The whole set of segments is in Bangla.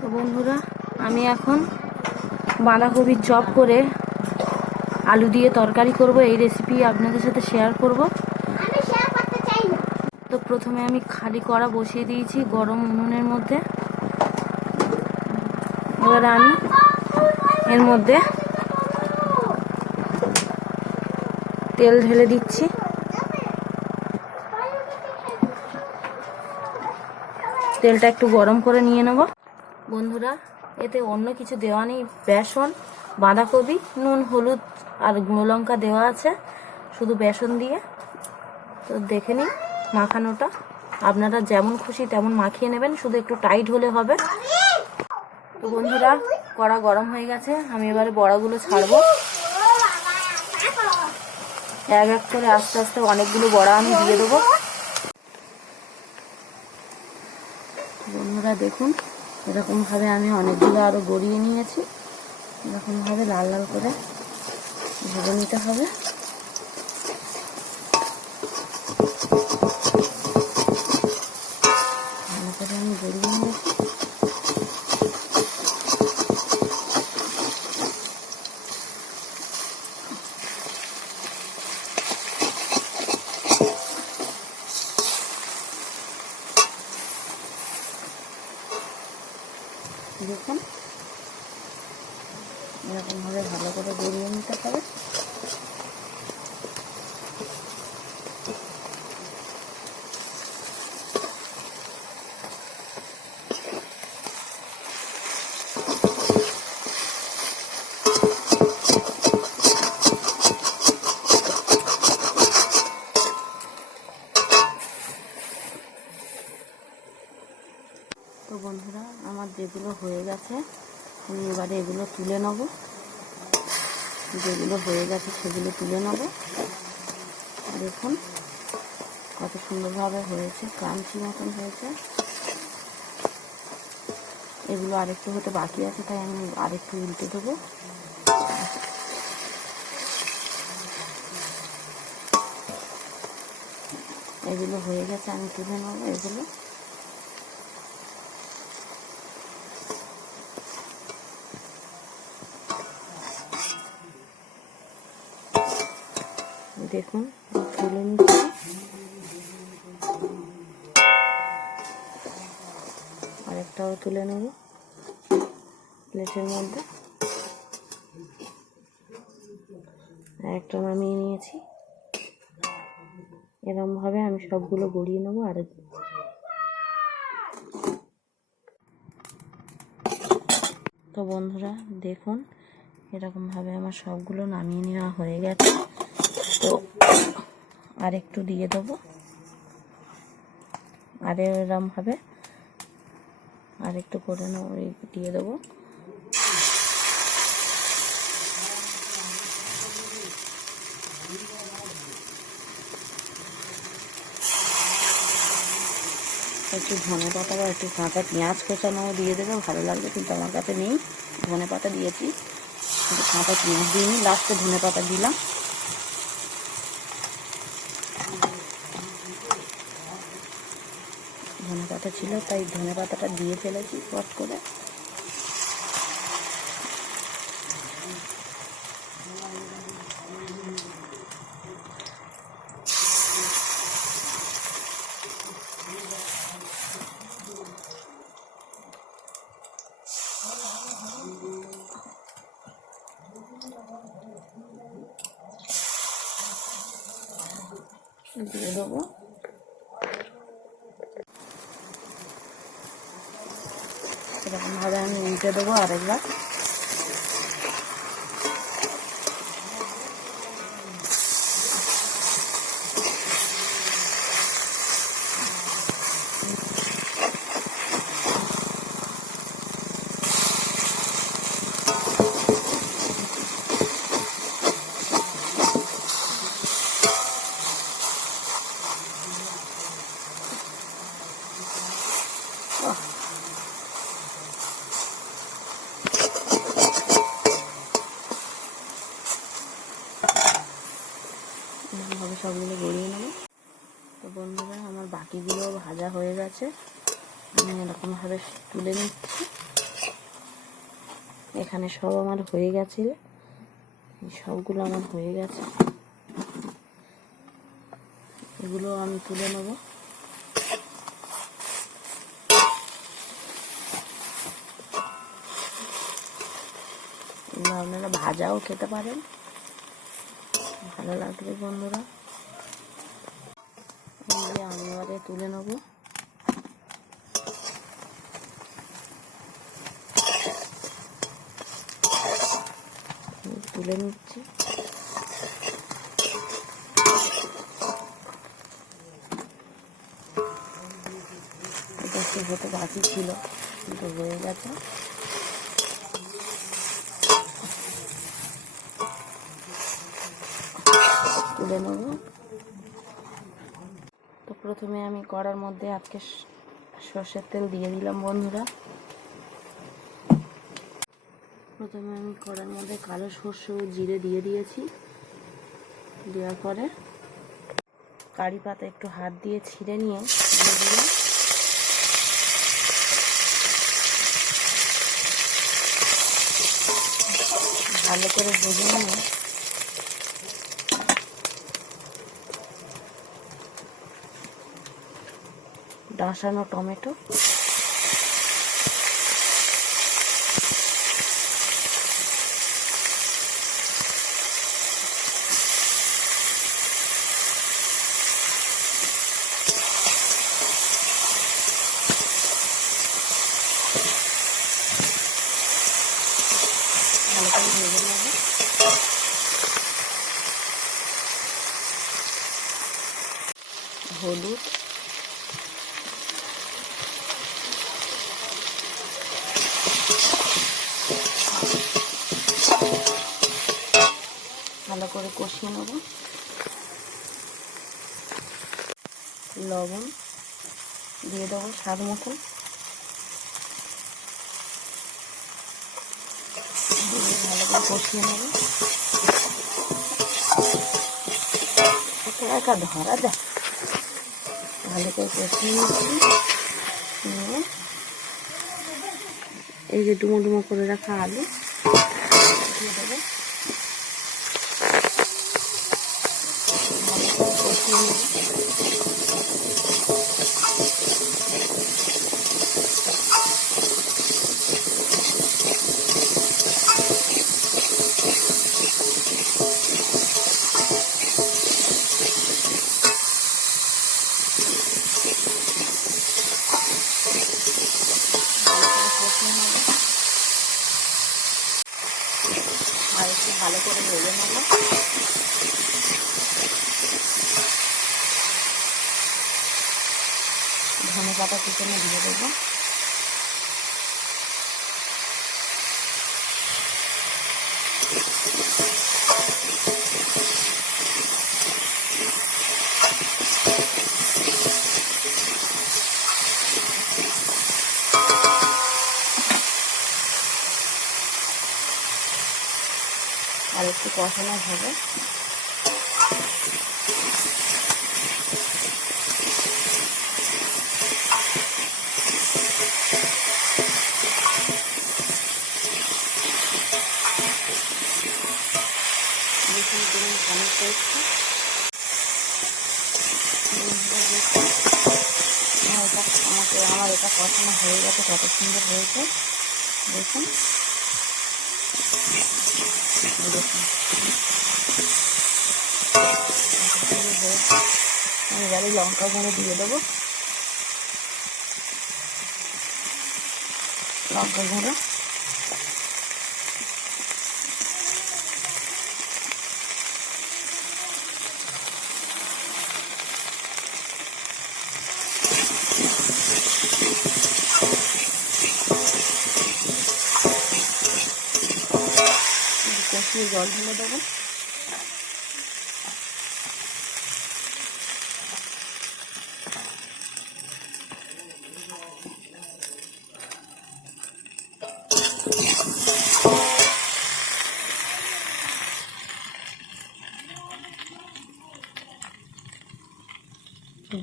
তো বন্ধুরা, আমি এখন বাঁধাকপির চপ করে আলু দিয়ে তরকারি করব। এই রেসিপি আপনাদের সাথে শেয়ার করব। তো প্রথমে আমি খালি কড়া বসিয়ে দিয়েছি গরম উনুনের মধ্যে। এবারে আমি এর মধ্যে তেল ঢেলে দিচ্ছি। তেলটা একটু গরম করে নিয়ে নেব। বন্ধুরা, এতে অন্য কিছু দেওয়া নেই, বেসন, বাঁধাকপি, নুন, হলুদ আর গুঁড়ো লঙ্কা দেওয়া আছে, শুধু বেসন দিয়ে। তো দেখে নিন মাখানোটা, আপনারা যেমন খুশি তেমন মাখিয়ে নেবেন, শুধু একটু টাইট হলে হবে। তো বন্ধুরা, কড়া গরম হয়ে গেছে, আমি এবারে বড়াগুলো ছাড়বো। এক এক করে আস্তে আস্তে অনেকগুলো বড়া আমি দিয়ে দেবো। বন্ধুরা দেখুন, এরকমভাবে আমি অনেকগুলো আরও গড়িয়ে নিয়েছি। এরকমভাবে লাল লাল করে ভেজে নিতে হবে। ভালো করে আমি গড়িয়ে নিয়েছি। দেখুন, এরকমভাবে ভালো করে গড়িয়ে নিতে হবে। তো বন্ধুরা, আমার যেগুলো হয়ে গেছে আমি এবারে এগুলো তুলে নেব। যেগুলো হয়ে গেছে সেগুলো তুলে নেব। দেখুন কত সুন্দরভাবে হয়েছে, ক্রাঞ্চি মতন হয়েছে। এগুলো আরেকটু হতে বাকি আছে, তাই আমি আরেকটু উল্টে দেবো। এগুলো হয়ে গেছে, আমি তুলে নেবো এগুলো। দেখুন তুলে নিচ্ছি। আরেকটাও তুলে নেব প্লেটের মধ্যে। আরেকটা নামিয়ে নিয়েছি। এরকমভাবে আমি সবগুলো গড়িয়ে নেবো। আর তো বন্ধুরা দেখুন, এরকমভাবে আমার সবগুলো নামিয়ে নেওয়া হয়ে গেছে। তো আর একটু দিয়ে দেবো। আর এরকমভাবে আর একটু করে দিয়ে দেবো। একটু ধনে পাতা বা একটু কাঁচা পেঁয়াজ কোচানোও দিয়ে দেবে, ভালো লাগবে, কিন্তু আমার কাছে নেই। ধনে পাতা দিয়েছি, কিন্তু কাঁচা পেঁয়াজ দিইনি, লাস্টে ধনে পাতা দিলাম। ধনে পাতা ছিল তাই ধনে পাতাটা দিয়ে ফেলেছি কট করে। দিয়ে দেবো। এরকমভাবে আমি উল্টে দেবো আরেকবার। এরকমভাবে সবগুলো গড়িয়ে নেব। তো বন্ধুরা, আমার বাকিগুলো ভাজা হয়ে গেছে, আমি এরকমভাবে তুলে নিচ্ছি। এখানে সব আমার হয়ে গেছে, সবগুলো আমার হয়ে গেছে। এগুলো আমি তুলে নেব। এগুলো আপনারা ভাজাও খেতে পারেন, ভালো লাগবে বন্ধুরা। এই যে আমি এবারে তুলে নেব। তুলে নিচ্ছি। এটা একটু হতে বাকি ছিল, কিন্তু হয়ে গেছে। তুলে নেব। তো প্রথমে আমি কড়ার মধ্যে আজকে সর্ষের তেল দিয়ে দিলাম বন্ধুরা। প্রথমে আমি কড়ার মধ্যে কালো সর্ষে ও জিরে দিয়ে দিয়েছি। দেওয়ার পরে কারি পাতা একটু হাত দিয়ে ছিঁড়ে নিয়ে দিয়ে দিলাম। ভালো করে ভেজে নিয়ে ডাঁসানো টমেটো, ভালো করে ভেজে নেব। হলুদ, ভালো করে কষিয়ে নেব। লবণ দিয়ে দেবো স্বাদ মতো। ভালো করে কষিয়ে নেব। একা ধরা যায়। ভালো করে কষিয়ে নিচ্ছি। এই যে ডুমো ডুমো করে রাখা আলু দিয়ে দেবো। ভালো করে কষিয়ে নেব। আর একটু ভালো করে ভেজে নেব। ধনে পাতা কুচনো দিয়ে দেবো। আর একটু কষানো হবে। দেখুন কেমন কানেক্ট করছে। আমার এটা কষানো হয়ে গেছে, কত সুন্দর হয়েছে দেখুন। দেখুন আমি এবারে লঙ্কা গুঁড়ো দিয়ে দেবো। লঙ্কা গুঁড়ো, কষিয়ে জল ঢেলে দেবো।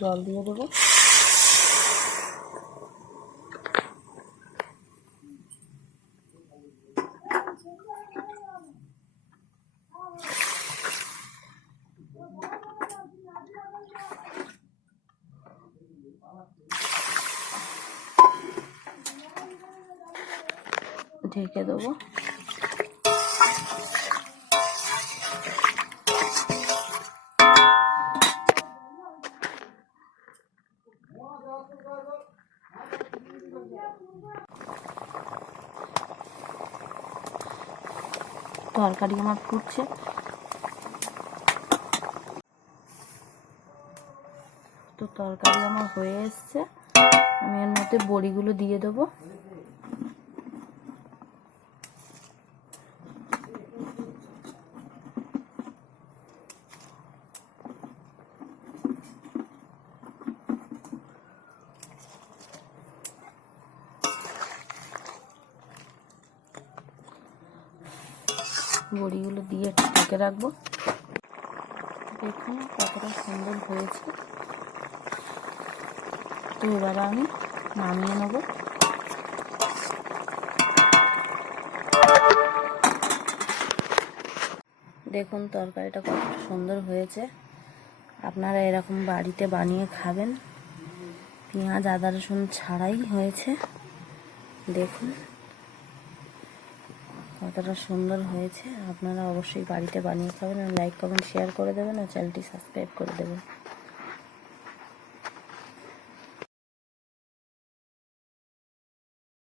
জল দিয়ে দেবো। ঢেকে দেবো। তরকারি আমার ফুটছে। তো তরকারি আমার হয়ে এসছে, আমি এর মধ্যে বড়িগুলো দিয়ে দেবো। বড়িগুলো দিয়ে একটু ঢেকে রাখবো। দেখুন কতটা সুন্দর হয়েছে। তো এবারে আমি নামিয়ে নেব। দেখুন তরকারিটা কত সুন্দর হয়েছে। আপনারা এরকম বাড়িতে বানিয়ে খাবেন, পেঁয়াজ আদা রসুন ছাড়াই হয়েছে। দেখুন কতটা সুন্দর হয়েছে। আপনারা অবশ্যই বাড়িতে বানিয়ে খাবেন, লাইক কমেন্ট শেয়ার করে দেবেন আর চ্যানেলটি সাবস্ক্রাইব করে দেবেন।